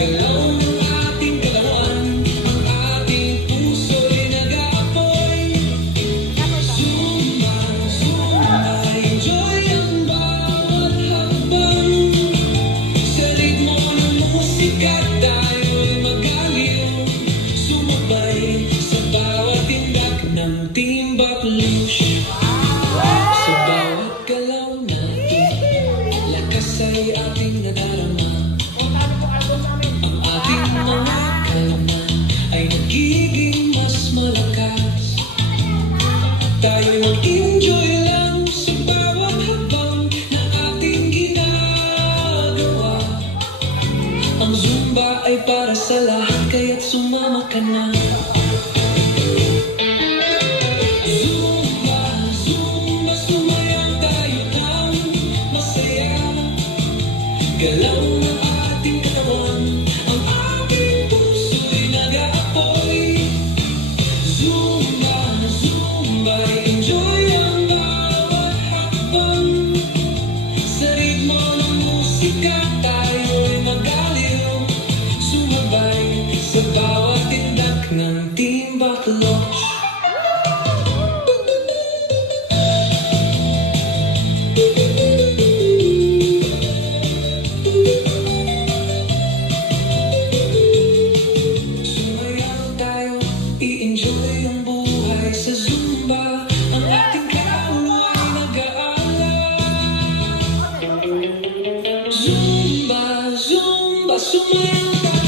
Galaw ng ating katawan, ang ating puso'y nag-aapoy. Zumba, Zumba, enjoy ang bawat hakbang. Sa ritmo ng musika tayo'y magaliw, sumabay sa bawat tindak ng Team Baklush. Sa bawat galaw natin, lakas ay ating nadarama. Ang ating mga kalaman ay nagiging mas malakas. Tayo'y mag-enjoy lang sa bawat habang na ating ginagawa. Ang Zumba ay para sa lahat, kaya't sumama ka na. Zumba, Zumba, sumayaw tayo ng masaya. Galaw ng ating katawan, ang ating puso'y nag-aapoy. Zumba, Zumba, enjoy ang bawat hakbang. Sa ritmo ng musika tayo'y magaliw, sumabay sa bawat tindak ng Team Baklush. Sumayaw tayo, i-enjoy ang buhay sa Zumba. Ang ating kaluluwa'y nag-aalala. Zumba, Zumba, sumayaw tayo.